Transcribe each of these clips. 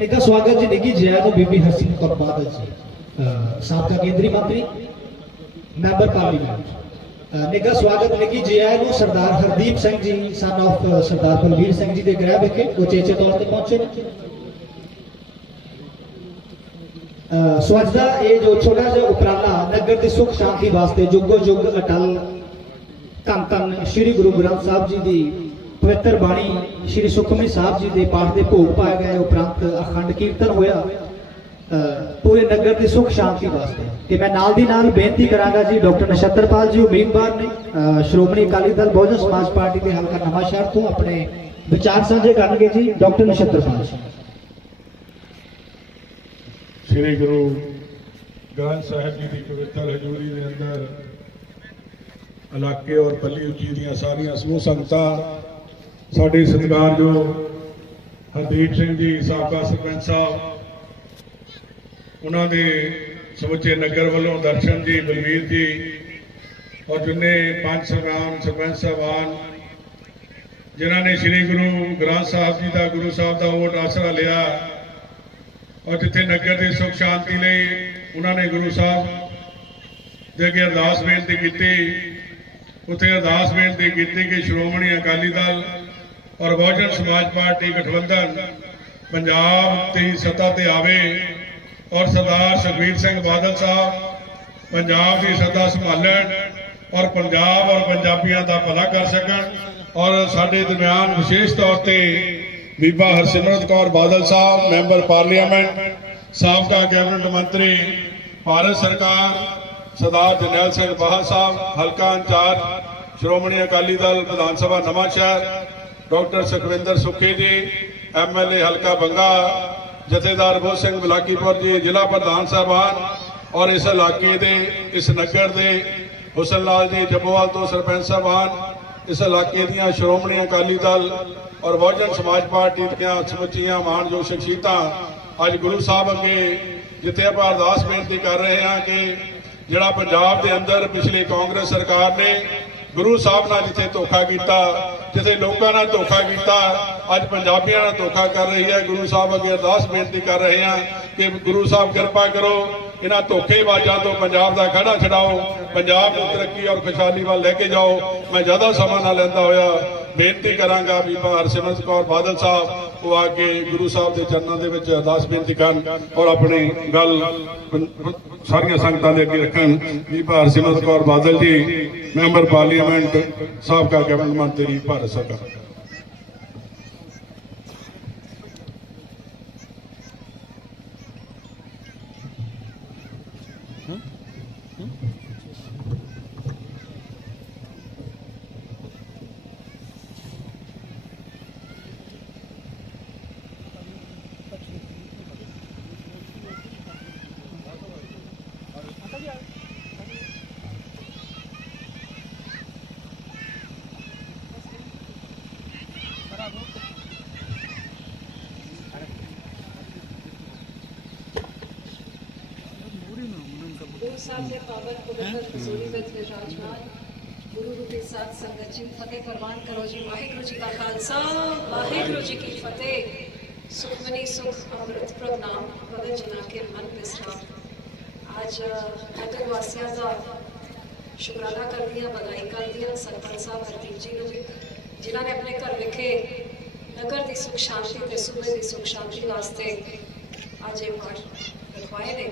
निघा स्वागत जी निघी जया तो बीबी हरसिमरत कौर बादल जी साबका केंद्रीय मंत्री मैंबर पार्लीमेंट निघा स्वागत निघी जया नु सरदार हरदीप सिंह जी सन ऑफ सरदार बलबीर सिंह जी के गृह विखे उचेचे तौर पर पहुंचे। स्वच्छता ये जो छोटा जिहा उपराला नगर की सुख शांति वास्ते जुगो जुग अटल धन धन श्री गुरु ग्रंथ साहब जी की पवित्र बाणी श्री सुखमनी साहब जी के पाठ के भोग पाए गए उपरंत अखंड कीर्तन होया पूरे नगर की सुख शांति वास्ते। कि मैं नाल दी नाल बेनती करांगा जी डॉक्टर नछत्रपाल जी उम्मीदवार ने श्रोमणी अकाली दल बहुजन समाज पार्टी के हल्का नवांशहर तो अपने विचार साझे करनगे जी। डॉक्टर नछत्रपाल जी। श्री गुरु ग्रंथ साहिब जी की पवित्र हजूरी के अंदर इलाके और पल्ली उची दी सारिया समूह संगतां साडे सत्कारयोग हरदीप सिंह जी साबका सरपंच साहब उन्होंने समुचे नगर वालों दर्शन जी बलवीर जी और जिन्हें पंच सरदार सरपंच साहबान जिन्होंने श्री गुरु ग्रंथ साहब जी का गुरु साहब का वोट आसरा लिया और जिथे नगर की सुख शांति लिए उन्होंने गुरु साहब के अगे अरदास बेनती की उत्थे अरदास बेनती की कि श्रोमणी अकाली दल और बहुजन समाज पार्टी गठबंधन पंजाब की सत्ता ते आवे और सरदार सुखबीर सिंह बादल साहब पंजाब की सत्ता संभालन और पंजाब और पंजाबियों का भला कर सकन और साडे दरम्यान विशेष तौर पर बीबा हरसिमरत कौर बादल साहब मैंबर पार्लीमेंट साबका कैबिनेट मंत्री भारत सरकार सरदार जरनैल सिंह बाहल साहब हल्का इंचार्ज श्रोमणी अकाली दल विधान सभा नवांशहर डॉक्टर सुखविंदर सुखी जी MLA हल्का बंगा जथेदार बोध सिंह बिलाकीपुर जी जिला प्रधान साहबान और इस इलाके दे इस नगर दे हुसन लाल जी जब्बोवाल तो सरपंच साहबान इस इलाके दियां श्रोमणी अकाली दल और बहुजन समाज पार्टी दियां समुचियां मानयोग शख्सियतां अज गुरु साहब अगे जिथे आप अरदास बेनती कर रहे हैं कि जिहड़ा पंजाब के अंदर पिछली कांग्रेस सरकार ने गुरु साहब नाल जिथे धोखा किया जिथे लोगों ने धोखा किया अज पंजाबियों ने धोखा कर रही है गुरु साहब अगे अरदास बेनती कर रहे हैं कि गुरु साहब कृपा करो इन्हां धोखेबाजां तो पंजाब का खड़ा छड़ाओ पंजाब को तरक्की और खुशहाली वाल लेके जाओ। मैं ज़्यादा समा ना लैंदा होया बेनती करांगा बीबा हरसिमरत कौर बादल साहब वो आके गुरु साहब के चरणों के अरदास बेनती करन और अपनी गल सारिया संगतां दे अगे रखन। बीबा हरसिमरत कौर बादल जी मैंबर पार्लीमेंट साबका कैबिनेट मंत्री भारत सरकार। गुरु साहब के पावन पवित्र हजूरी विच विराजमान गुरु रूपी साध संगत जी फतेह प्रवान करो जी। वाहिगुरु जी का खालसा वाहिगुरु जी की फतेह। सुखमनी सुख अमृत प्रणाम भगत जना के मन विश्राम। आज नगर वासियों का शुकराना कर दिया बधाई कर दिया सरपंच साहब हरदीप जी ने भी जिन्होंने अपने घर विखे नगर की सुख शांति ते सूबे की सुख शांति वास्ते आज ये पाठ रखवाए ने।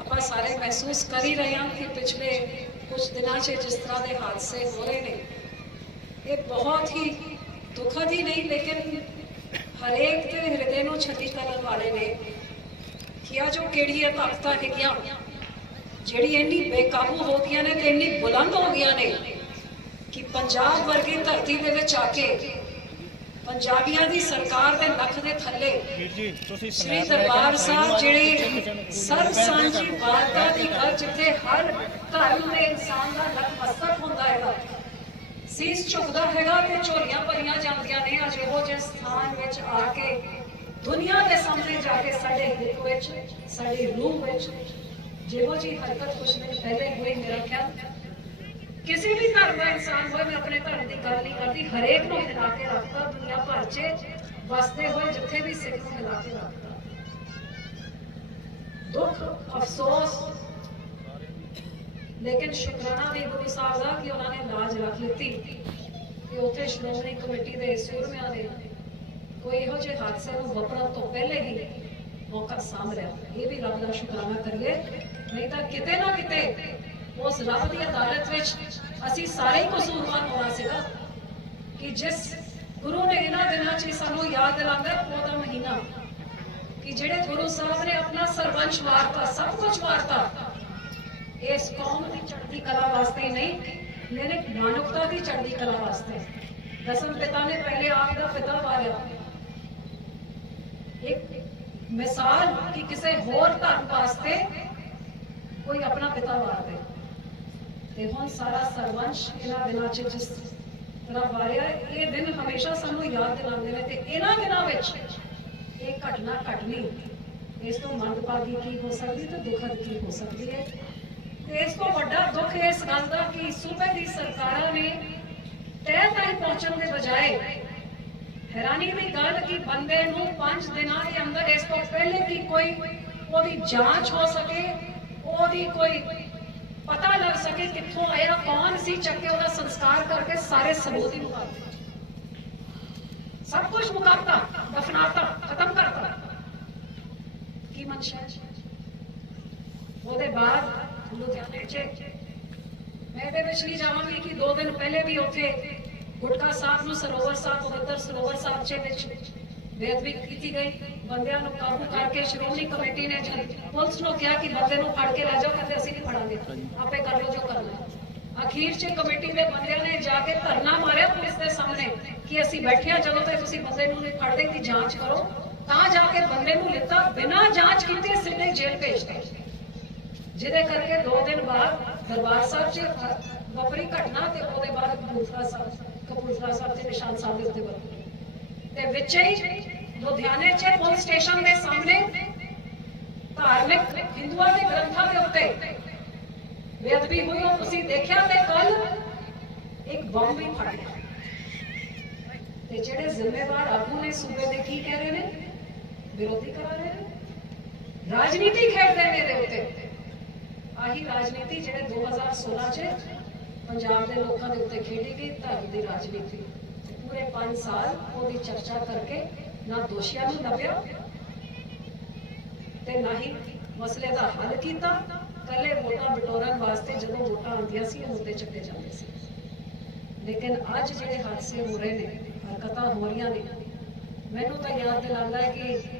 ਆਪਾਂ ਸਾਰੇ महसूस कर ही रहे हैं कि पिछले कुछ दिनों से जिस तरह के हादसे हो रहे हैं ये बहुत ही दुखद ही नहीं लेकिन हरेक के हृदय को छली करने वाले ने कि जो किहड़ियां ताकतां हैगियां जिहड़ी इन्नी बेकाबू हो गई ने ते इन्नी बुलंद हो गई ने कि पंजाब वर्गी धरती दे विच आके पंजाबियों की सरकार के लख के थले श्री दरबार साहब जिहड़े सर्व सांझी वारता की घर जिथे हर धर्म के इंसान का नतमस्तक होंदा है सीस झुकदा हैगा ते झोलियां भरियां जांदियां ने अज इहो जिहे स्थान विच आके दुनिया के सामने जाके साडे हित विच साडी रूह विच जिहो जी हरकत कुछ दिन पहले हुई मेरा ख्याल किसी भी धर्म का इंसान हो मैं अपने धर्म की गल नहीं करती हरेक को हिला के रखता दुनिया भर च ਵਸਦੇ ਹੋਏ ਜਿੱਥੇ ਵੀ ਸਿੱਖ ਨੂੰ ਮਿਲਾ ਕੇ ਰੱਖਦਾ। ਦੁੱਖ ਅਫਸੋਸ ਲੇਕਿਨ ਸ਼ੁਕਰਾਨਾ ਵੀ ਗੁਰੂ ਸਾਹਿਬ ਦਾ ਕਿ ਉਹਨਾਂ ਨੇ ਲਾਜ ਰੱਖ ਲਿੱਤੀ ਕਿ ਉੱਥੇ ਸ਼੍ਰੋਮਣੀ ਕਮੇਟੀ ਦੇ ਸੂਰਮਿਆਂ ਦੇ ਕੋਈ ਇਹੋ ਜਿਹੇ ਹਾਦਸੇ ਨੂੰ ਵਾਪਰਨ ਤੋਂ ਪਹਿਲੇ ਹੀ ਮੌਕਾ ਸਾਂਭ ਲਿਆ। ਇਹ ਵੀ ਰੱਬ ਦਾ ਸ਼ੁਕਰਾਨਾ ਕਰੀਏ, ਨਹੀਂ ਤਾਂ ਕਿਤੇ ਨਾ ਕਿਤੇ ਉਸ ਰੱਬ ਦੀ ਅਦਾਲਤ ਵਿੱਚ ਅਸੀਂ ਸਾਰੇ ਹੀ ਕਸੂਰਵਾਨ ਹੋਣਾ ਸੀਗਾ ਕਿ ਜਿਸ ਗੁਰੂ ਨੇ ਇਹਨਾਂ ਦਿਨਾਂ 'ਚ ਸਾਨੂੰ ਯਾਦ ਦਿਲਾਉਂਦਾ ਪੋਹ ਦਾ ਮਹੀਨਾ ਕਿ ਜਿਹੜੇ ਗੁਰੂ ਸਾਹਿਬ ਨੇ ਆਪਣਾ ਸਰਵੰਸ਼ ਵਾਰਤਾ, ਸਭ ਕੁਝ ਵਾਰਤਾ ਇਸ ਕੌਮ ਦੀ ਚੜ੍ਹਦੀ ਕਲਾ ਵਾਸਤੇ ਨਹੀਂ, ਮੇਰੇ ਮਾਨਵਤਾ ਦੀ ਚੜ੍ਹਦੀ ਕਲਾ ਵਾਸਤੇ। ਦਸਮ ਪਿਤਾ ਨੇ ਪਹਿਲੇ ਆਪ ਦਾ ਪਿਤਾ ਵਾਰਿਆ, ਇੱਕ ਮਿਸਾਲ ਕਿ ਕਿਸੇ ਹੋਰ ਧਰਮ ਵਾਸਤੇ ਕੋਈ ਆਪਣਾ ਪਿਤਾ ਵਾਰ ਦੇ। ਤੇ ਹੁਣ ਸਾਰਾ ਸਰਵੰਸ਼ ਇਹਨਾਂ ਦਿਨਾਂ 'ਚ ਜਿਸ ਤਰ੍ਹਾਂ ਵਾਰਿਆ, ਇਹ ਦਿਨ ਹਮੇਸ਼ਾ ਸਾਨੂੰ ਯਾਦ ਦਿਲਾਉਂਦੇ ਨੇ। ਤੇ ਇਹਨਾਂ ਦਿਨਾਂ ਵਿੱਚ ਇਹ ਘਟਨਾ ਘਟਣੀ ਇਸ ਤੋਂ ਮੰਦਭਾਗੀ ਕੀ ਹੋ ਸਕਦੀ ਤੇ ਦੁਖਦ ਕੀ ਹੋ ਸਕਦੀ ਹੈ। ਤੇ ਇਸ ਤੋਂ ਵੱਡਾ ਦੁੱਖ ਇਸ ਗੱਲ ਦਾ ਕਿ ਸੂਬੇ ਦੀ ਸਰਕਾਰਾਂ ਨੇ ਤਹਿ ਤਾਈਂ ਪਹੁੰਚਣ ਦੇ ਬਜਾਏ ਹੈਰਾਨੀ ਦੀ ਗੱਲ ਕਿ ਬੰਦੇ ਨੂੰ 5 ਦਿਨਾਂ ਦੇ ਅੰਦਰ ਇਸ ਤੋਂ ਪਹਿਲੇ ਕਿ ਕੋਈ ਉਹਦੀ ਜਾਂਚ ਹੋ ਸਕੇ, ਉਹਦੀ ਕੋਈ ਪਤਾ ਲੱਗ ਸਕੇ ਕਿੱਥੋਂ ਆਇਆ, ਕੌਣ ਸੀ, ਚੱਕੇ ਉਹਦਾ ਸੰਸਕਾਰ ਕਰਕੇ ਸਾਰੇ ਸਬੂਤ ਹੀ ਮੁਕਾ ਦਿੱਤੇ, ਸਭ ਕੁਝ ਮੁਕਾਤਾ, ਦਫਨਾਤਾ, ਖਤਮ ਕਰਤਾ। ਕੀ ਮਨਸ਼ਾ ਹੈ? ਉਹਦੇ ਬਾਅਦ ਲੁਧਿਆਣੇ 'ਚ ਮੈਂ ਇਹਦੇ ਵਿੱਚ ਨਹੀਂ ਜਾਵਾਂਗੀ ਕਿ 2 ਦਿਨ ਪਹਿਲੇ ਵੀ ਉੱਥੇ ਗੁਟਕਾ ਸਾਹਿਬ ਨੂੰ ਸਰੋਵਰ ਸਾਹਿਬ, ਪਵਿੱਤਰ ਸਰੋਵਰ ਸਾਹਿਬ 'ਚ ਵਿੱਚ ਬੇਅਦਬੀ ਕੀਤੀ ਗਈ। ਬੰਦਿਆਂ ਨੂੰ ਕਾਬੂ ਕਰਕੇ ਸ਼੍ਰੋਮਣੀ ਕਮੇਟੀ ਨੇ ਪੁਲਿਸ ਨੂੰ ਕਿਹਾ ਕਿ ਬੰਦੇ ਨੂੰ ਫੜ ਕੇ ਲੈ ਜਾਓ, ਕਹਿੰਦੇ ਅਸੀਂ ਨਹੀਂ ਫੜਾਂਗੇ, ਆਪੇ ਕਰ ਲਓ ਜੋ ਕਰਨਾ। ਅਖੀਰ 'ਚ ਕਮੇਟੀ ਦੇ ਬੰਦਿਆਂ ਨੇ ਜਾ ਕੇ ਧਰਨਾ ਮਾਰਿਆ ਪੁਲਿਸ ਦੇ ਸਾਹਮਣੇ ਕਿ ਅਸੀਂ ਬੈਠਿਆ, ਜਦੋਂ ਤੇ ਤੁਸੀਂ ਬੰਦੇ ਨੂੰ ਨਹੀਂ ਫੜਦੇ ਕਿ ਜਾਂਚ ਕਰੋ। ਤਾਂ ਜਾ ਕੇ ਬੰਦੇ ਨੂੰ ਲਿੱਤਾ, ਬਿਨਾਂ ਜਾਂਚ ਕੀਤੇ ਸਿੱਧੇ ਜੇਲ੍ਹ ਭੇਜਦੇ, ਜਿਹਦੇ ਕਰਕੇ 2 ਦਿਨ ਬਾਅਦ ਦਰਬਾਰ ਸਾਹਿਬ 'ਚ ਵਾਪਰੀ ਘਟਨਾ ਤੇ ਉਹਦੇ ਬਾਅਦ ਕਪੂਰਥਲਾ ਸਾਹਿਬ ਤੇ ਨਿਸ਼ਾਨ ਸਾਹਿਬ ਦੇ ਉੱਤੇ ਵਾਪਰੀ। ਤੇ ਵਿੱਚ ਹੀ ਲੁਧਿਆਣੇ 'ਚ ਪੁਲਿਸ ਸਟੇਸ਼ਨ ਦੇ ਸਾਹਮਣੇ ਧਾਰਮਿਕ ਹਿੰਦੂਆਂ ਦੇ ਗ੍ਰੰਥਾਂ ਦੇ ਉੱਤੇ ਬੇਅਦਬੀ ਹੋਈ, ਉਹ ਤੁਸੀਂ ਦੇਖਿਆ। ਤੇ ਕੱਲ ਇੱਕ ਬੰਬ ਵੀ ਫਟ ਗਿਆ। ਤੇ ਜਿਹੜੇ ਜ਼ਿੰਮੇਵਾਰ ਆਗੂ ਨੇ ਸੂਬੇ ਦੇ ਕੀ ਕਹਿ ਰਹੇ ਨੇ? ਵਿਰੋਧੀ ਕਰਾ ਰਹੇ ਨੇ, ਰਾਜਨੀਤੀ ਖੇਡਦੇ ਨੇ ਇਹਦੇ ਉੱਤੇ। ਆਹੀ ਰਾਜਨੀਤੀ ਜਿਹੜੇ 2016 'ਚ ਪੰਜਾਬ ਦੇ ਲੋਕਾਂ ਦੇ ਉੱਤੇ ਖੇਡੀ ਗਈ, ਧਰਮ ਦੀ ਰਾਜਨੀਤੀ। ਪੂਰੇ 5 ਸਾਲ ਉਹਦੀ ਚਰਚਾ ਕਰਕੇ ਨਾ ਦੋਸ਼ੀਆਂ ਨੂੰ ਲੱਭਿਆ ਤੇ ਨਾ ਹੀ ਮਸਲੇ ਦਾ ਹੱਲ ਕੀਤਾ। ਕੱਲੇ ਵੋਟਾਂ ਬਟੋਰਨ ਵਾਸਤੇ ਜਦੋਂ ਵੋਟਾਂ ਆਉਂਦੀਆਂ ਸੀ ਉਹ ਮੁੱਦੇ ਚੱਕੇ ਜਾਂਦੇ ਸੀ। ਲੇਕਿਨ ਅੱਜ ਜਿਹੜੇ ਹਾਦਸੇ ਹੋ ਰਹੇ ਨੇ, ਹਰਕਤਾਂ ਹੋ ਰਹੀਆਂ ਨੇ, ਮੈਨੂੰ ਤਾਂ ਯਾਦ ਦਿਲਾਉਂਦਾ ਹੈ ਕਿ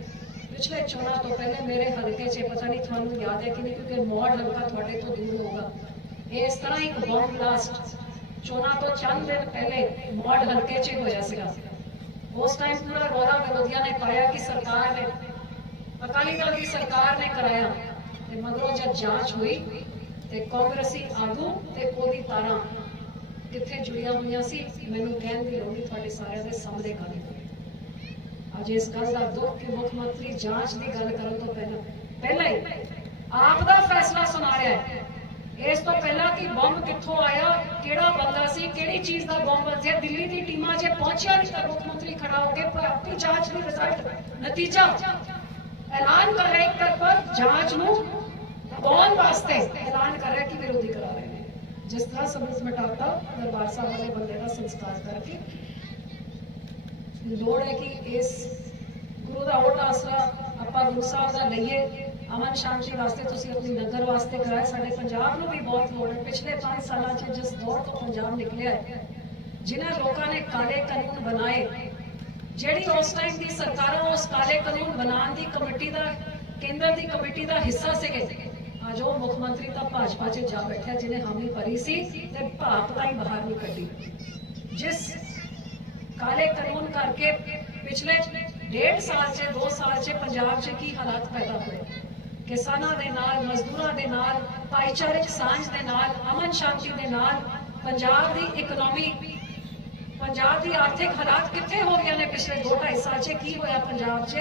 ਪਿਛਲੇ ਚੋਣਾਂ ਤੋਂ ਪਹਿਲੇ ਮੇਰੇ ਹਲਕੇ 'ਚ, ਪਤਾ ਨਹੀਂ ਤੁਹਾਨੂੰ ਯਾਦ ਹੈ ਕਿ ਨਹੀਂ, ਕਿਉਂਕਿ ਮੌੜ ਹਲਕਾ ਤੁਹਾਡੇ ਤੋਂ ਦੂਰ ਹੋਗਾ, ਇਸ ਤਰ੍ਹਾਂ ਇੱਕ ਬੰਬ ਬਲਾਸਟ ਚੋਣਾਂ ਤੋਂ ਚੰਦ ਦਿਨ ਪਹਿਲੇ ਮੌੜ ਹਲਕੇ 'ਚ ਹੋਇਆ ਸੀਗਾ। ਉਸ ਟਾਈਮ ਪੂਰਾ ਰੌਲਾ ਵਿਰੋਧੀਆਂ ਨੇ ਪਾਇਆ ਕਿ ਸਰਕਾਰ ਨੇ, ਅਕਾਲੀ ਦਲ ਦੀ ਸਰਕਾਰ ਨੇ ਕਰਾਇਆ। ਤੇ ਮਗਰੋਂ ਜਦ ਜਾਂਚ ਹੋਈ ਤੇ ਕਾਂਗਰਸੀ ਆਗੂ ਤੇ ਉਹਦੀ ਤਾਰਾਂ ਕਿੱਥੇ ਜੁੜੀਆਂ ਹੋਈਆਂ ਸੀ, ਮੈਨੂੰ ਕਹਿਣ ਦੀ ਲੋੜ ਨਹੀਂ, ਤੁਹਾਡੇ ਸਾਰਿਆਂ ਦੇ ਸਾਹਮਣੇ ਗੱਲ ਹੋਈ। ਅੱਜ ਇਸ ਗੱਲ ਦਾ ਦੁੱਖ ਕਿ ਮੁੱਖ ਮੰਤਰੀ ਜਾਂਚ ਦੀ ਗੱਲ ਕਰਨ ਤੋਂ ਪਹਿਲਾਂ ਹੀ ਆਪ ਦਾ ਫੈਸਲਾ ਸੁਣਾ ਰਿਹਾ ਹੈ। ਇਸ ਤੋਂ ਪਹਿਲਾਂ ਕਿ ਬੰਬ ਕਿੱਥੋਂ ਆਇਆ, ਕਿਹੜਾ ਬੰਦਾ ਸੀ, ਕਿਹੜੀ ਚੀਜ਼ ਦਾ ਬੰਬ ਵਜਿਆ, ਦਿੱਲੀ ਦੀ ਟੀਮਾਂ ਜੇ ਪਹੁੰਚਿਆ ਨਹੀਂ ਤਾਂ ਮੁੱਖ ਮੰਤਰੀ ਖੜਾ ਹੋ ਕੇ ਆਪਣੀ ਜਾਂਚ ਦੀ ਰਿਜ਼ਲਟ ਨਤੀਜਾ ਐਲਾਨ ਕਰ ਰਿਹਾ। ਇੱਕ ਤਰਫ ਜਾਂਚ ਨੂੰ ਦਬਾਉਣ ਵਾਸਤੇ ਐਲਾਨ ਕਰ ਰਿਹਾ ਕਿ ਵਿਰੋਧੀ ਕਰਾ ਰਹੇ ਨੇ, ਜਿਸ ਤਰ੍ਹਾਂ ਸਬੂਤ ਮਿਟਾਤਾ ਦਰਬਾਰ ਸਾਹਿਬ ਵਾਲੇ ਬੰਦੇ ਦਾ ਸੰਸਕਾਰ ਕਰਕੇ। ਲੋੜ ਹੈ ਕਿ ਇਸ ਗੁਰੂ ਦਾ ਓਟ ਆਸਰਾ ਆਪਾਂ ਗੁਰੂ ਸਾਹਿਬ ਦਾ ਲਈਏ। ਅਮਨ ਸ਼ਾਂਤੀ ਵਾਸਤੇ ਤੁਸੀਂ ਆਪਣੀ ਨਗਰ ਵਾਸਤੇ ਕਰਾਇਆ, ਸਾਡੇ ਪੰਜਾਬ ਨੂੰ ਵੀ ਬਹੁਤ ਲੋੜ ਹੈ। ਪਿਛਲੇ 5 ਸਾਲਾਂ 'ਚ ਜਿਸ ਦੌਰ ਤੋਂ ਪੰਜਾਬ ਨਿਕਲਿਆ ਹੈ, ਜਿਨ੍ਹਾਂ ਲੋਕਾਂ ਨੇ ਕਾਲੇ ਕਾਨੂੰਨ ਬਣਾਏ, ਜਿਹੜੀ ਉਸ ਟਾਈਮ ਦੀ ਸਰਕਾਰਾਂ ਉਸ ਕਾਲੇ ਕਾਨੂੰਨ ਬਣਾਉਣ ਦੀ ਕਮੇਟੀ ਦਾ, ਕੇਂਦਰ ਦੀ ਕਮੇਟੀ ਦਾ ਹਿੱਸਾ ਸੀਗੇ, ਅੱਜ ਉਹ ਮੁੱਖ ਮੰਤਰੀ ਤਾਂ ਭਾਜਪਾ 'ਚ ਜਾ ਬੈਠਿਆ ਜਿਹਨੇ ਹਾਮੀ ਭਰੀ ਸੀ ਤੇ ਭਾਪ ਤਾਂ ਹੀ ਬਾਹਰ ਨਹੀਂ ਕੱਢੀ। ਜਿਸ ਕਾਲੇ ਕਾਨੂੰਨ ਕਰਕੇ ਪਿਛਲੇ 1.5 ਸਾਲ 'ਚ 2 ਸਾਲ 'ਚ ਪੰਜਾਬ 'ਚ ਕੀ ਹਾਲਾਤ ਪੈਦਾ ਹੋਏ, ਕਿਸਾਨਾਂ ਦੇ ਨਾਲ, ਮਜ਼ਦੂਰਾਂ ਦੇ ਨਾਲ, ਭਾਈਚਾਰਕ ਸਾਂਝ ਦੇ ਨਾਲ, ਅਮਨ ਸ਼ਾਂਤੀ ਦੇ ਨਾਲ ਪੰਜਾਬ ਦੀ ਇਕਨੋਮੀ, ਪੰਜਾਬ ਦੀ ਆਰਥਿਕ ਹਾਲਾਤ ਕਿੱਥੇ ਹੋ ਗਏ ਨੇ ਪਿਛਲੇ 2-2.5 ਸਾਲ 'ਚ, ਕੀ ਹੋਇਆ ਪੰਜਾਬ 'ਚ,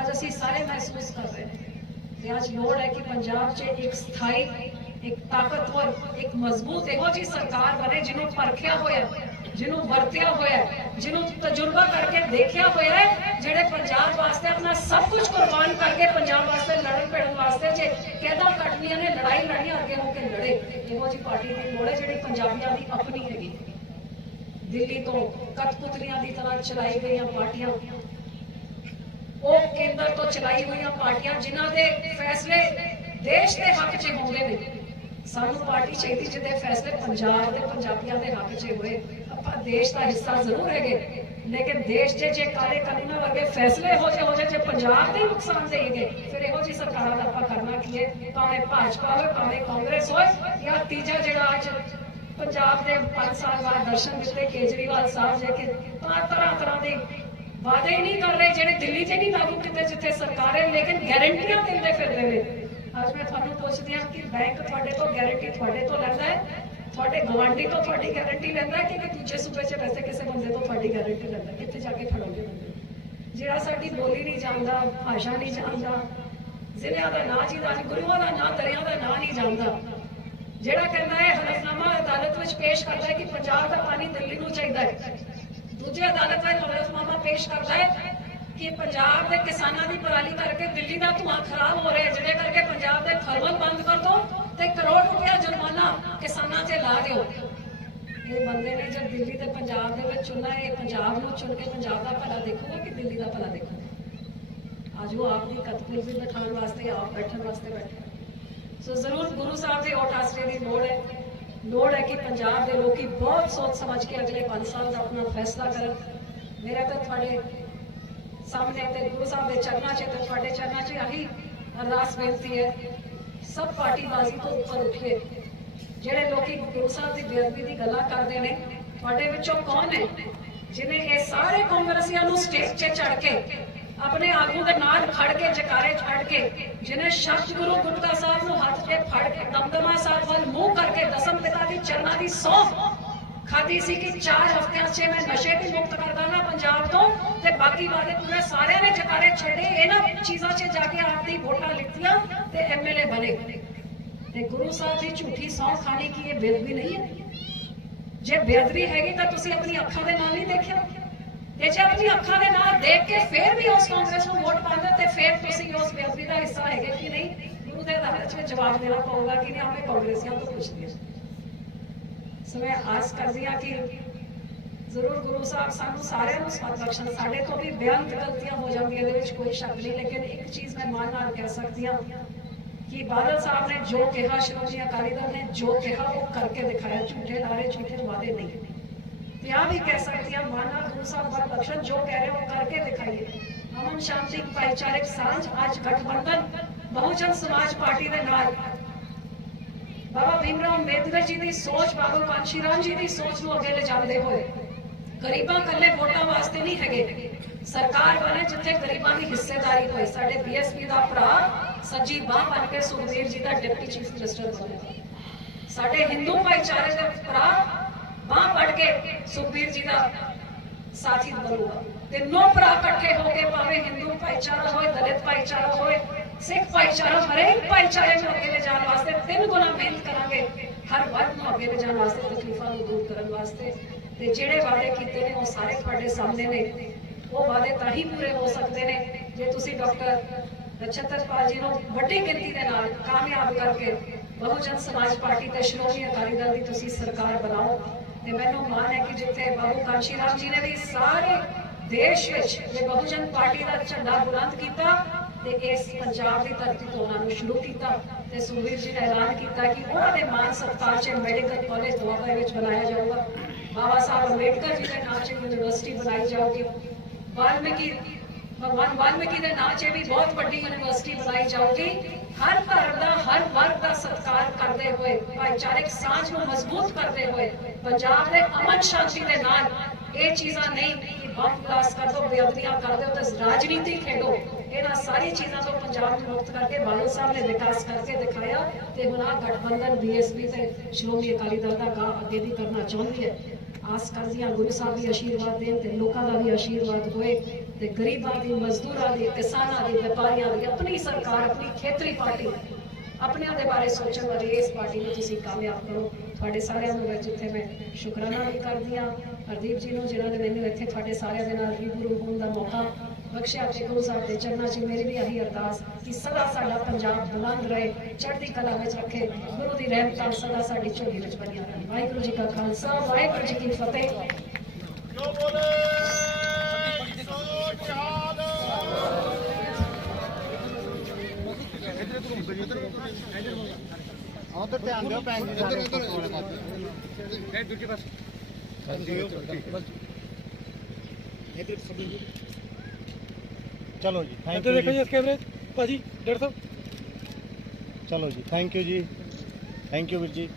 ਅੱਜ ਅਸੀਂ ਸਾਰੇ ਮਹਿਸੂਸ ਕਰ ਰਹੇ ਹਾਂ। ਤੇ ਅੱਜ ਲੋੜ ਹੈ ਕਿ ਪੰਜਾਬ 'ਚ ਇੱਕ ਸਥਾਈ, ਇੱਕ ਤਾਕਤਵਰ, ਇੱਕ ਮਜ਼ਬੂਤ ਇਹੋ ਜਿਹੀ ਸਰਕਾਰ ਬਣੇ ਜਿਹਨੂੰ ਪਰਖਿਆ ਹੋਇਆ ਜਿਹਨੂੰ ਵਰਤਿਆ ਹੋਇਆ ਹੈ, ਜਿਹਨੂੰ ਤਜਰਬਾ ਕਰਕੇ ਦੇਖਿਆ ਹੋਇਆ ਹੈ, ਜਿਹੜੇ ਪੰਜਾਬ ਵਾਸਤੇ ਆਪਣਾ ਸਭ ਕੁਝ ਕੁਰਬਾਨ ਕਰਕੇ ਪੰਜਾਬ ਵਾਸਤੇ ਲੜਨ ਭਿੜਨ ਵਾਸਤੇ ਜੇ ਕੈਦਾਂ ਕੱਟਣੀਆਂ ਨੇ, ਲੜਾਈ ਲੜੀਆਂ, ਅੱਗੇ ਹੋ ਕੇ ਲੜੇ। ਇਹੋ ਜਿਹੀ ਪਾਰਟੀ ਦੀ ਲੋੜ ਹੈ ਜਿਹੜੀ ਪੰਜਾਬੀਆਂ ਦੀ ਆਪਣੀ ਹੈਗੀ। ਦਿੱਲੀ ਤੋਂ ਕਠਪੁਤਲੀਆਂ ਦੀ ਤਰ੍ਹਾਂ ਚਲਾਈ ਗਈਆਂ ਪਾਰਟੀਆਂ, ਉਹ ਕੇਂਦਰ ਤੋਂ ਚਲਾਈ ਹੋਈਆਂ ਪਾਰਟੀਆਂ ਜਿਨ੍ਹਾਂ ਦੇ ਫੈਸਲੇ ਦੇਸ਼ ਦੇ ਹੱਕ 'ਚ ਹੁੰਦੇ ਨੇ। ਸਾਨੂੰ ਪਾਰਟੀ ਚਾਹੀਦੀ ਜਿਹਦੇ ਫੈਸਲੇ ਪੰਜਾਬ ਦੇ ਪੰਜਾਬੀਆਂ ਦੇ ਹੱਕ 'ਚ ਹੋਏ। ਆਪਾਂ ਦੇਸ਼ ਦਾ ਹਿੱਸਾ ਜ਼ਰੂਰ ਹੈਗੇ, ਲੇਕਿਨ ਦੇਸ਼ 'ਚ ਜੇ ਕਾਲੇ ਕਾਨੂੰਨਾਂ ਵਰਗੇ ਫੈਸਲੇ ਹੋ ਜੇ ਜੇ ਪੰਜਾਬ ਦੇ ਨੁਕਸਾਨ ਦੇਈਏ, ਫਿਰ ਇਹੋ ਜਿਹੀ ਸਰਕਾਰਾਂ ਦਾ ਆਪਾਂ ਕਰਨਾ ਕੀ ਹੈ? ਭਾਵੇਂ ਭਾਜਪਾ ਹੋਵੇ, ਭਾਵੇਂ ਕਾਂਗਰਸ ਹੋਏ, ਜਾਂ ਤੀਜਾ ਜਿਹੜਾ ਅੱਜ ਪੰਜਾਬ ਦੇ 5 ਸਾਲ ਬਾਅਦ ਦਰਸ਼ਨ ਦਿੱਤੇ ਕੇਜਰੀਵਾਲ ਸਾਹਿਬ, ਜੇ ਕਿ ਤਰ੍ਹਾਂ ਦੇ ਵਾਅਦੇ ਨਹੀਂ ਕਰ ਰਹੇ ਜਿਹੜੇ ਦਿੱਲੀ 'ਚ ਨਹੀਂ ਲਾਗੂ ਕੀਤੇ ਜਿੱਥੇ ਸਰਕਾਰ ਹੈ, ਲੇਕਿਨ ਗਾਰੰਟੀਆਂ ਦਿੰਦੇ ਫਿਰਦੇ ਨੇ। ਅੱਜ ਮੈਂ ਤੁਹਾਨੂੰ ਪੁੱਛਦੀ ਹਾਂ ਕਿ ਬੈਂਕ ਤੁਹਾਡੇ ਤੋਂ ਗਾਰੰਟੀ ਤੁਹਾਡੇ ਤੋਂ ਲੈਂਦਾ ਹੈ, ਤੁਹਾਡੇ ਗਵਾਂਢੀ ਤੋਂ ਤੁਹਾਡੀ ਗਾਰੰਟੀ ਲੈਂਦਾ ਹੈ, ਕਿ ਦੂਜੇ ਸੂਬੇ 'ਚ ਵੈਸੇ ਕਿਸੇ ਬੰਦੇ ਤੋਂ ਤੁਹਾਡੀ ਗਾਰੰਟੀ ਲੈਂਦਾ? ਕਿੱਥੇ ਜਾ ਕੇ ਫੜੋਗੇ ਬੰਦੇ? ਜਿਹੜਾ ਸਾਡੀ ਬੋਲੀ ਨਹੀਂ ਜਾਣਦਾ, ਭਾਸ਼ਾ ਨਹੀਂ ਜਾਣਦਾ, ਜ਼ਿਲ੍ਹਿਆਂ ਦਾ ਨਾਂ ਜੀ ਦਾ, ਗੁਰੂਆਂ ਦਾ ਨਾਂ, ਦਰਿਆ ਦਾ ਨਾਂ ਨਹੀਂ ਜਾਣਦਾ, ਜਿਹੜਾ ਕਹਿੰਦਾ ਹੈ ਹਲਫਨਾਮਾ ਅਦਾਲਤ ਵਿੱਚ ਪੇਸ਼ ਕਰਦਾ ਹੈ ਕਿ ਪੰਜਾਬ ਦਾ ਪਾਣੀ ਦਿੱਲੀ ਨੂੰ ਚਾਹੀਦਾ ਹੈ, ਦੂਜੇ ਅਦਾਲਤ ਵਿੱਚ ਹਲਫਨਾਮਾ ਪੇਸ਼ ਕਰਦਾ ਹੈ ਕਿ ਪੰਜਾਬ ਦੇ ਕਿਸਾਨਾਂ ਦੀ ਪਰਾਲੀ ਕਰਕੇ ਦਿੱਲੀ ਦਾ ਧੂਆਂ ਖਰਾਬ ਹੋ ਰਿਹਾ ਹੈ, ਜਿਹਦੇ ਕਰਕੇ ਪੰਜਾਬ ਦੇ ਥਰਮਲ ਬੰਦ ਕਰ ਦੋ ਤੇ ਕਰੋੜ ਰੁਪਇਆ ਜੁਰਮਾਨਾ ਕਿਸਾਨਾਂ ਤੇ ਲਾ ਦਿਓ। ਇਹ ਬੰਦੇ ਨੇ ਜਦ ਦਿੱਲੀ ਤੇ ਪੰਜਾਬ ਦੇ ਵਿੱਚ ਚੁਣਨਾ, ਇਹ ਪੰਜਾਬ ਨੂੰ ਚੁਣ ਕੇ ਪੰਜਾਬ ਦਾ ਭਲਾ ਦੇਖੂਗਾ ਕਿ ਦਿੱਲੀ ਦਾ ਭਲਾ ਦੇਖੂਗਾ? ਅੱਜ ਉਹ ਆਪਣੀ ਕਤਪੁਰਜ਼ੀ ਬਿਠਾਉਣ ਵਾਸਤੇ, ਆਪ ਬੈਠਣ ਵਾਸਤੇ ਬੈਠੇ। ਸੋ ਜ਼ਰੂਰ ਗੁਰੂ ਸਾਹਿਬ ਦੇ ਓਟ ਆਸਰੇ ਦੀ ਲੋੜ ਹੈ ਕਿ ਪੰਜਾਬ ਦੇ ਲੋਕੀ ਬਹੁਤ ਸੋਚ ਸਮਝ ਕੇ ਅਗਲੇ 5 ਸਾਲ ਦਾ ਆਪਣਾ ਫੈਸਲਾ ਕਰਨ। ਮੇਰਾ ਤਾਂ ਤੁਹਾਡੇ ਸਾਹਮਣੇ ਤੇ ਗੁਰੂ ਸਾਹਿਬ ਦੇ ਚਰਨਾਂ 'ਚ ਤੇ ਤੁਹਾਡੇ ਚਰਨਾਂ 'ਚ ਆਹੀ ਅਰਦਾਸ ਬੇਨਤੀ ਹੈ, ਸਭ ਪਾਰਟੀਬਾਜ਼ੀ ਤੋਂ ਉੱਪਰ ਉੱਠੀਏ। ਜਿਹੜੇ ਲੋਕੀ ਗੁਰੂ ਸਾਹਿਬ ਦੀ ਬੇਅਦਬੀ ਦੀ ਗੱਲਾਂ ਕਰਦੇ ਨੇ, ਤੁਹਾਡੇ ਵਿੱਚੋਂ ਕੌਣ ਹੈ ਜਿਹਨੇ ਇਹ ਸਾਰੇ ਕਾਂਗਰਸੀਆਂ ਨੂੰ ਸਟੇਜ 'ਤੇ ਚੜ੍ਹ ਕੇ ਆਪਣੇ ਆਗੂ ਦੇ ਨਾਲ ਖੜ ਕੇ ਜਕਾਰੇ ਛੱਡ ਕੇ, ਜਿਹਨੇ ਸ਼ਬਦ ਗੁਰੂ ਗੁਟਕਾ ਸਾਹਿਬ ਨੂੰ ਹੱਥ 'ਤੇ ਫੜ ਕੇ ਦਮਦਮਾ ਸਾਹਿਬ ਵੱਲ ਮੂੰਹ ਕਰਕੇ ਦਸਮ ਪਿਤਾ ਦੀ ਚਰਨਾਂ ਦੀ ਸੌਂਹ ਖਾਦੀ ਸੀ ਕਿ 4 ਹਫ਼ਤਿਆਂ 'ਚ ਮੈਂ ਨਸ਼ੇ ਵੀ ਮੁਕਤ ਕਰ ਦਾਂਗਾ ਪੰਜਾਬ ਤੋਂ, ਤੇ ਬਾਕੀ ਵਾਦੇ ਪੂਰੇ ਸਾਰਿਆਂ ਨੇ ਜਕਾਰੇ ਛੱਡੇ। ਇਹਨਾਂ ਚੀਜ਼ਾਂ 'ਚ ਜਾ ਕੇ ਆਪਦੀ ਵੋਟਾਂ ਲਿੱਤੀਆਂ ਤੇ ਐਮਐਲਏ ਬਣੇ। ਤੇ ਗੁਰੂ ਸਾਹਿਬ ਦੀ ਝੂਠੀ ਸੌਂਹ ਖਾਣੀ ਕੀ ਇਹ ਬੇਅਦਬੀ ਨਹੀਂ ਹੈ? ਜੇ ਬੇਅਦਬੀ ਹੈਗੀ ਤਾਂ ਤੁਸੀਂ ਆਪਣੀ ਅੱਖਾਂ ਦੇ ਨਾਲ ਨਹੀਂ ਦੇਖਿਆ, ਤੇ ਜੇ ਆਪਣੀ ਅੱਖਾਂ ਦੇ ਨਾਲ ਦੇਖ ਕੇ ਫਿਰ ਵੀ ਉਸ ਕਾਂਗਰਸ ਨੂੰ ਵੋਟ ਪਾਉਂਦੇ ਤੇ ਫਿਰ ਤੁਸੀਂ ਉਸ ਬੇਅਦਬੀ ਦਾ ਹਿੱਸਾ ਹੈਗੇ ਕਿ ਨਹੀਂ? ਗੁਰੂ ਦੇ ਅਦਾਲਤ 'ਚ ਜਵਾਬ ਦੇਣਾ ਪਊਗਾ ਕਿ ਨਹੀਂ? ਹਮੇ ਕਾਂਗਰਸੀਆਂ ਤੋਂ ਪੁੱਛਦੇ ਹਾਂ। ਸੋ ਮੈਂ ਆਸ ਕਰਦੀ ਹਾਂ ਕਿ ਜ਼ਰੂਰ ਗੁਰੂ ਸਾਹਿਬ ਸਾਨੂੰ ਸਾਰਿਆਂ ਨੂੰ ਸਵਾਦ ਬਖਸ਼ਣ। ਸਾਡੇ ਤੋਂ ਵੀ ਬੇਅੰਤ ਗਲਤੀਆਂ ਹੋ ਜਾਂਦੀਆਂ, ਇਹਦੇ ਵਿੱਚ ਕੋਈ ਸ਼ੱਕ ਨਹੀਂ, ਲੇਕਿਨ ਇੱਕ ਚੀਜ਼ ਮੈਂ ਮਾਣ ਨਾਲ ਕਹਿ ਸਕਦੀ ਹਾਂ ਕਿ ਬਾਦਲ ਸਾਹਿਬ ਨੇ ਜੋ ਕਿਹਾ, ਸ਼੍ਰੋਮਣੀ ਅਕਾਲੀ ਦਲ ਨੇ ਜੋ ਕਿਹਾ ਉਹ ਕਰਕੇ ਦਿਖਾਇਆ। ਝੂਠੇ ਨਾਰੇ, ਝੂਠੇ ਵਾਅਦੇ ਨਹੀਂ। ਤੇ ਆ ਵੀ ਕਹਿ ਸਕਦੀ ਹਾਂ ਮਾਣ ਨਾਲ ਗੁਰੂ ਸਾਹਿਬ ਦਾ ਬਖਸ਼ਣ, ਜੋ ਕਹਿ ਰਹੇ ਉਹ ਕਰਕੇ ਦਿਖਾਈਏ। ਅਮਨ ਸ਼ਾਂਤੀ, ਭਾਈਚਾਰਕ ਸਾਂਝ, ਅੱਜ ਗਠਬੰਧਨ ਬਹੁਜਨ ਸਮਾਜ ਪਾਰਟੀ ਦੇ ਨਾਲ ਬਾਬਾ ਭੀਮਰਾਓ ਅੰਬੇਦਕਰ ਜੀ ਦੀ ਸੋਚ, ਬਾਬਾ ਕਾਂਸ਼ੀ ਰਾਮ ਜੀ ਦੀ ਸੋਚ ਨੂੰ ਅੱਗੇ ਲਿਜਾਂਦੇ ਹੋਏ ਗਰੀਬਾਂ ਇਕੱਲੇ ਵੋਟਾਂ ਵਾਸਤੇ ਨਹੀਂ ਹੈਗੇ, ਸਰਕਾਰ ਬਣੇ ਜਿੱਥੇ ਗਰੀਬਾਂ ਦੀ ਹਿੱਸੇਦਾਰੀ ਹੋਏ। ਸਾਡੇ ਬੀਐਸਪੀ ਦਾ ਭਰਾ ਸੱਜੀ ਬਾਂਹ ਬਣ ਕੇ ਸੁਖਬੀਰ ਜੀ ਦਾ ਡਿਪਟੀ ਚੀਫ ਮਿਨਿਸਟਰ ਬਣਿਆ। ਸਾਡੇ ਹਿੰਦੂ ਭਾਈਚਾਰੇ ਦੇ ਭਰਾ ਬਾਂਹ ਫੜ ਕੇ ਸੁਖਬੀਰ ਜੀ ਦਾ ਸਾਥੀ ਬਣੂਗਾ। ਤਿੰਨੋਂ ਭਰਾ ਇਕੱਠੇ ਹੋ ਕੇ, ਭਾਵੇਂ ਹਿੰਦੂ ਭਾਈਚਾਰਾ ਹੋਏ, ਦਲਿਤ ਭਾਈਚਾਰਾ ਹੋਏ, ਸਿੱਖ ਭਾਈਚਾਰਾ, ਹਰੇਕ ਭਾਈਚਾਰੇ ਨੂੰ ਅੱਗੇ ਲਿਜਾਣ ਵਾਸਤੇ 3 ਗੁਣਾ ਮਿਹਨਤ ਕਰਾਂਗੇ, ਹਰ ਵਰਗ ਨੂੰ ਅੱਗੇ ਲਿਜਾਣ ਵਾਸਤੇ, ਤਕਲੀਫਾਂ ਨੂੰ ਦੂਰ ਕਰਨ ਵਾਸਤੇ। ਤੇ ਜਿਹੜੇ ਵਾਅਦੇ ਕੀਤੇ ਨੇ ਉਹ ਸਾਰੇ ਤੁਹਾਡੇ ਸਾਹਮਣੇ ਨੇ। ਉਹ ਵਾਅਦੇ ਤਾਂ ਹੀ ਪੂਰੇ ਹੋ ਸਕਦੇ ਨੇ ਜੇ ਤੁਸੀਂ ਡਾਕਟਰ ਨਛੱਤਰਪਾਲ ਜੀ ਨੂੰ ਵੱਡੀ ਗਿਣਤੀ ਦੇ ਨਾਲ ਕਾਮਯਾਬ ਕਰਕੇ ਬਹੁਜਨ ਸਮਾਜ ਪਾਰਟੀ ਤੇ ਸ਼੍ਰੋਮਣੀ ਅਕਾਲੀ ਦਲ ਦੀ ਤੁਸੀਂ ਸਰਕਾਰ ਬਣਾਓ। ਤੇ ਮੈਨੂੰ ਮਾਣ ਹੈ ਕਿ ਜਿੱਥੇ ਬਾਬੂ ਕਾਂਸ਼ੀ ਰਾਮ ਜੀ ਨੇ ਵੀ ਸਾਰੇ ਦੇਸ਼ ਵਿੱਚ ਇਹ ਬਹੁਜਨ ਪਾਰਟੀ ਦਾ ਝੰਡਾ ਬੁਲੰਦ ਕੀਤਾ ਤੇ ਇਸ ਪੰਜਾਬ ਦੀ ਧਰਤੀ ਤੋਂ ਉਹਨਾਂ ਨੂੰ ਸ਼ੁਰੂ ਕੀਤਾ। ਤੇ ਸੁਖਬੀਰ ਜੀ ਨੇ ਐਲਾਨ ਕੀਤਾ ਕਿ ਉਹਨਾਂ ਦੇ ਮਾਨ ਸਤਿਕਾਰ 'ਚ ਮੈਡੀਕਲ ਕਾਲਜ ਦੁਆਬਾ ਵਿੱਚ ਬਣਾਇਆ ਜਾਊਗਾ। ਬਾਬਾ ਸਾਹਿਬ ਅੰਬੇਡਕਰ ਜੀ ਦੇ ਨਾਂ 'ਚ ਯੂਨੀਵਰਸਿਟੀ ਬਣਾਈ ਜਾਊਗੀ। ਭਗਵਾਨ ਵਾਲਮੀਕੀ ਦੇ ਨਾਂ 'ਚ ਵੀ ਬਹੁਤ ਵੱਡੀ ਯੂਨੀਵਰਸਿਟੀ ਬਣਾਈ ਜਾਊਗੀ। ਹਰ ਧਰਮ ਦਾ, ਹਰ ਵਰਗ ਦਾ ਸਤਿਕਾਰ ਕਰਦੇ ਹੋਏ, ਭਾਈਚਾਰਕ ਸਾਂਝ ਨੂੰ ਮਜ਼ਬੂਤ ਕਰਦੇ ਹੋਏ, ਪੰਜਾਬ ਦੇ ਅਮਨ ਸ਼ਾਂਤੀ ਦੇ ਨਾਲ ਇਹ ਚੀਜ਼ਾਂ ਨਹੀਂ ਕਿ ਬੰਬ ਬਲਾਸਟ ਕਰ ਦੋ, ਬੇਅਦਬੀਆਂ ਕਰ ਦਿਓ ਤੇ ਰਾਜਨੀਤੀ ਖੇਡੋ। ਇਹਨਾਂ ਸਾਰੀ ਚੀਜ਼ਾਂ ਤੋਂ ਪੰਜਾਬ ਨੂੰ ਮੁਕਤ ਕਰਕੇ ਬਾਦਲ ਸਾਹਿਬ ਨੇ ਵਿਕਾਸ ਕਰਕੇ ਦਿਖਾਇਆ। ਤੇ ਹੁਣ ਆ ਗਠਬੰਧਨ ਬੀਐਸਪੀ ਤੇ ਸ਼੍ਰੋਮਣੀ ਅਕਾਲੀ ਦਲ ਦਾ ਗਾਂ ਅੱਗੇ ਵੀ ਕਰਨਾ ਚਾਹੁੰਦੀ ਹੈ। ਆਸ ਕਰਦੀ ਹਾਂ ਗੁਰੂ ਸਾਹਿਬ ਵੀ ਆਸ਼ੀਰਵਾਦ ਦੇਣ ਤੇ ਲੋਕਾਂ ਦਾ ਵੀ ਆਸ਼ੀਰਵਾਦ ਹੋਏ ਤੇ ਗਰੀਬਾਂ ਦੀ, ਮਜ਼ਦੂਰਾਂ ਦੀ, ਕਿਸਾਨਾਂ ਦੀ, ਵਪਾਰੀਆਂ ਦੀ ਆਪਣੀ ਸਰਕਾਰ, ਆਪਣੀ ਖੇਤਰੀ ਪਾਰਟੀ, ਆਪਣਿਆਂ ਦੇ ਬਾਰੇ ਸੋਚਣ ਵਾਲੀ ਇਸ ਪਾਰਟੀ ਨੂੰ ਤੁਸੀਂ ਕਾਮਯਾਬ ਕਰੋ। ਤੁਹਾਡੇ ਸਾਰਿਆਂ ਨੂੰ ਜਿੱਥੇ ਮੈਂ ਸ਼ੁਕਰਾਨਾ ਵੀ ਕਰਦੀ ਹਾਂ। ਹਰਦੀਪ ਜੀ ਨੂੰ ਜਿਨ੍ਹਾਂ ਨੇ ਮੈਨੂੰ ਇੱਥੇ ਤੁਹਾਡੇ ਸਾਰਿਆਂ ਦੇ ਨਾਲ ਰੂਬਰੂ ਹੋਣ ਦਾ ਮੌਕਾ ਬਖਸ਼ਿਆ ਤੇ ਗੁਰੂ ਸਾਹਿਬ ਦੇ ਚਰਨਾਂ 'ਚ ਮੇਰੀ ਵੀ ਇਹੀ ਅਰਦਾਸ ਕਿ ਸਦਾ ਸਾਡਾ ਪੰਜਾਬ ਬੁਲੰਦ ਰਹੇ, ਚੜ੍ਹਦੀ ਕਲਾ ਵਿੱਚ ਰੱਖੇ, ਗੁਰੂ ਦੀ ਰਹਿਮਤਾਂ ਸਦਾ ਸਾਡੀ ਝੋਲੀ ਵਿੱਚ ਬਣੀਆਂ ਰਹਿਣ। ਵਾਹਿਗੁਰੂ ਜੀ ਕਾ ਖਾਲਸਾ, ਵਾਹਿਗੁਰੂ ਜੀ ਕੀ ਫਤਿਹ। ਉਧਰ ਧਿਆਨ ਦਿਓ ਭੈਣ ਜੀ ਸਾਰੇ ਚਲੋ ਜੀ ਥੈਂਕ ਯੂ ਦੇਖੋ ਜੀ ਇਸ ਕੈਮਰੇ ਭਾਜੀ 150 ਚਲੋ ਜੀ ਥੈਂਕ ਯੂ ਜੀ, ਥੈਂਕ ਯੂ ਵੀਰ ਜੀ।